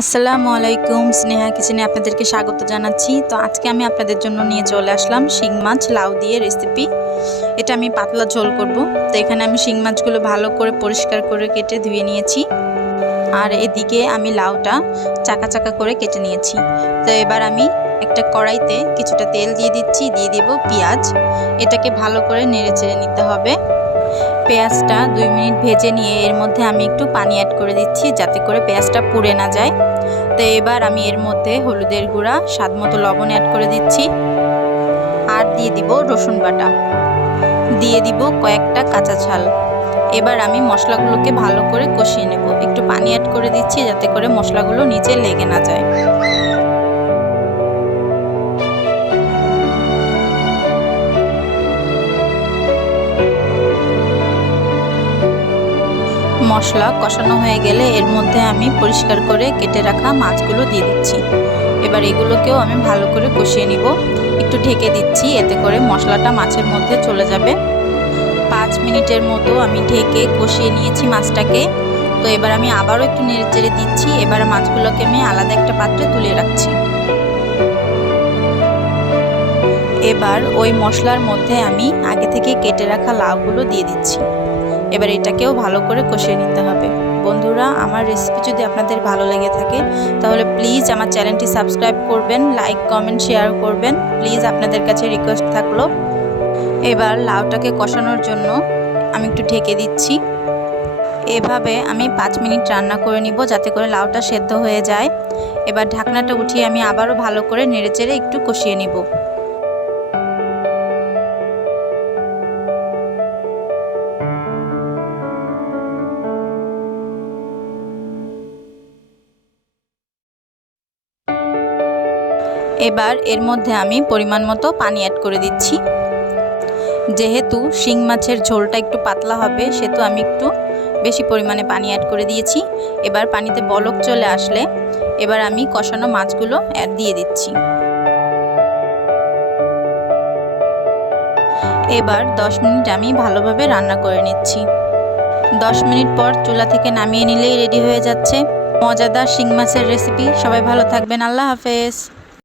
আসসালামু আলাইকুম, স্নেহা কিচেনে আপনাদেরকে স্বাগত জানাচ্ছি। তো আজকে আমি আপনাদের জন্য নিয়ে চলে আসলাম শিং মাছ লাউ দিয়ে রেসিপি। এটা আমি পাতলা ঝোল করব। তো এখানে আমি শিং মাছগুলো ভালো করে পরিষ্কার করে কেটে ধুয়ে নিয়েছি। আর এদিকে আমি লাউটা চাকা চাকা করে কেটে নিয়েছি। তো এবার আমি একটা কড়াইতে কিছুটা তেল দিয়ে দিচ্ছি, দিয়ে দিব পেঁয়াজ। এটাকে ভালো করে নেড়ে চেড়ে নিতে হবে। পেঁয়াজটা 2 মিনিট ভেজে নিয়ে এর মধ্যে আমি একটু পানি অ্যাড করে দিচ্ছি, যাতে করে পেঁয়াজটা পুড়ে না যায়। তো এবার আমি এর মধ্যে হলুদের গুঁড়া, স্বাদমতো লবণ অ্যাড করে দিচ্ছি। আর দিয়ে দিব রসুন বাটা, দিয়ে দিব কয়েকটা কাঁচা ঝাল। এবার আমি মশলাগুলোকে ভালো করে কষিয়ে নেব। একটু পানি অ্যাড করে দিচ্ছি, যাতে করে মশলাগুলো নিচে লেগে না যায়। মশলা কষানো হয়ে গেলে এর মধ্যে আমি পরিষ্কার করে কেটে রাখা মাছগুলো দিয়ে দিচ্ছি। এবার এগুলোকেও আমি ভালো করে কষিয়ে নিব। একটু ঢেকে দিচ্ছি, এতে করে মশলাটা মাছের মধ্যে চলে যাবে। 5 মিনিটের মতো আমি ঢেকে কষিয়ে নিয়েছি মাছটাকে। তো এবার আমি আবারও একটু নেড়ে চেড়ে দিচ্ছি। এবার মাছগুলোকে আমি আলাদা একটা পাত্রে তুলে রাখছি। এবার ওই মশলার মধ্যে আমি আগে থেকে কেটে রাখা লাউগুলো দিয়ে দিচ্ছি। এবার এটাকেও ভালো করে কষিয়ে নিতে হবে। বন্ধুরা, আমার রেসিপি যদি আপনাদের ভালো লেগে থাকে তাহলে প্লিজ আমার চ্যানেলটি সাবস্ক্রাইব করবেন, লাইক কমেন্ট শেয়ার করবেন। প্লিজ আপনাদের কাছে রিকোয়েস্ট থাকলো। এবার লাউটাকে কষানোর জন্য আমি একটু ঢেকে দিচ্ছি। এভাবে আমি 5 মিনিট রান্না করে নিব, যাতে করে লাউটা সেদ্ধ হয়ে যায়। এবার ঢাকনাটা উঠিয়ে আমি আবারও ভালো করে নেড়েচেড়ে একটু কষিয়ে নিব। এবার এর মধ্যে আমি পরিমাণ মতো পানি অ্যাড করে দিচ্ছি। যেহেতু শিং মাছের ঝোলটা একটু পাতলা হবে, সেহেতু আমি একটু বেশি পরিমাণে পানি অ্যাড করে দিয়েছি। এবার পানিতে বলক চলে আসলে এবার আমি কষানো মাছগুলো অ্যাড দিয়ে দিচ্ছি। এবার 10 মিনিট আমি ভালোভাবে রান্না করে নিচ্ছি। 10 মিনিট পর চুলা থেকে নামিয়ে নিলেই রেডি হয়ে যাচ্ছে মজাদার শিং মাছের রেসিপি। সবাই ভালো থাকবেন। আল্লাহ হাফেজ।